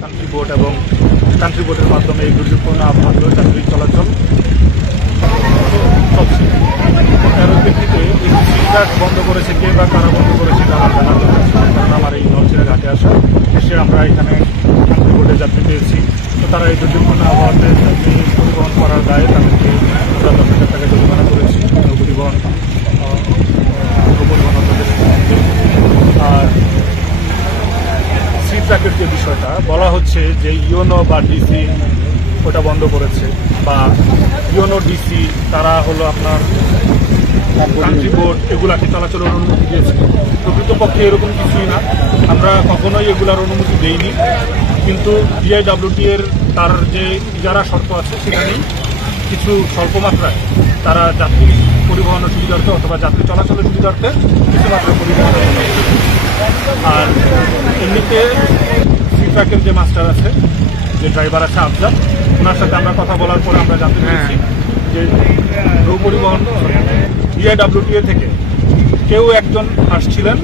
Country board এবং country বোর্ডের মাধ্যমে এই দুর্যোগপূর্ণ আবহাওয়া যাত্রী চলাচল বন্ধ করেছে কে বা কারা বন্ধ করেছে তারা জানা কারণ আমার এই নলছিরা ঘাটে আসা এসে আমরা এখানে কান্ট্রি বোর্ডে যাত্রী পেয়েছি। তো তারা এই দুর্যোগপূর্ণ আবহাওয়াতে যাত্রী পরিবহন করার দায়ে তাদেরকে আমরা দশ হাজার টাকা জরিমানা করেছি নৌ পরিবহন আহ, নৌ পরিবহন অন্তর্গত। আর সি ট্র্যাকের যে বিষয়টা, বলা হচ্ছে যে ইওনো বা ডিসি ওটা বন্ধ করেছে, বা ইওনো, ডিসি, তারা হলো আপনার কান্ট্রি এগুলাকে চলাচলের অনুমতি দিয়েছে। প্রকৃতপক্ষে এরকম কিছুই না। আমরা কখনোই এগুলার অনুমতি দেইনি, কিন্তু ডিআইডাব্লিউটি এর তার যে ইজারা শর্ত আছে, সেখানেই কিছু স্বল্প মাত্রায় তারা যাত্রী পরিবহনের সুবিধার্থে অথবা যাত্রী চলাচলের সুবিধার্থে কিছু মাত্রা পরিবহনের আর এমনিতে সি মাস্টার আছে যে ড্রাইভার আছে আফজাল ওনার সাথে আমরা কথা বলার পরে আমরা জানতে পেরেছি যে নৌ পরিবহন ডিআইডাব্লিউটিএ থেকে কেউ একজন আসছিলেন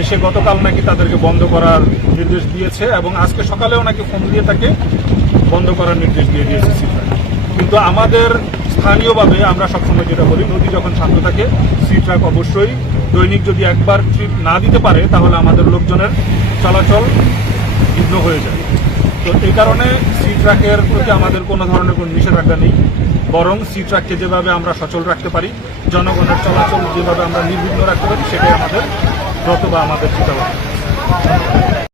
এসে গতকাল নাকি তাদেরকে বন্ধ করার নির্দেশ দিয়েছে এবং আজকে সকালেও নাকি ফোন দিয়ে তাকে বন্ধ করার নির্দেশ দিয়ে দিয়েছে সি কিন্তু আমাদের স্থানীয়ভাবে আমরা সবসময় যেটা বলি নদী যখন শান্ত থাকে সি ট্রাক অবশ্যই। দৈনিক যদি একবার ট্রিপ না দিতে পারে তাহলে আমাদের লোকজনের চলাচল বিঘ্ন হয়ে যায়। তো এই কারণে সি ট্রাকের প্রতি আমাদের কোনো ধরনের কোনো নিষেধাজ্ঞা নেই। বরং সি ট্রাককে যেভাবে আমরা সচল রাখতে পারি, জনগণের চলাচল যেভাবে আমরা নির্বিঘ্ন রাখতে পারি, সেটাই আমাদের ব্রত বা আমাদের চিন্তাভাবনা।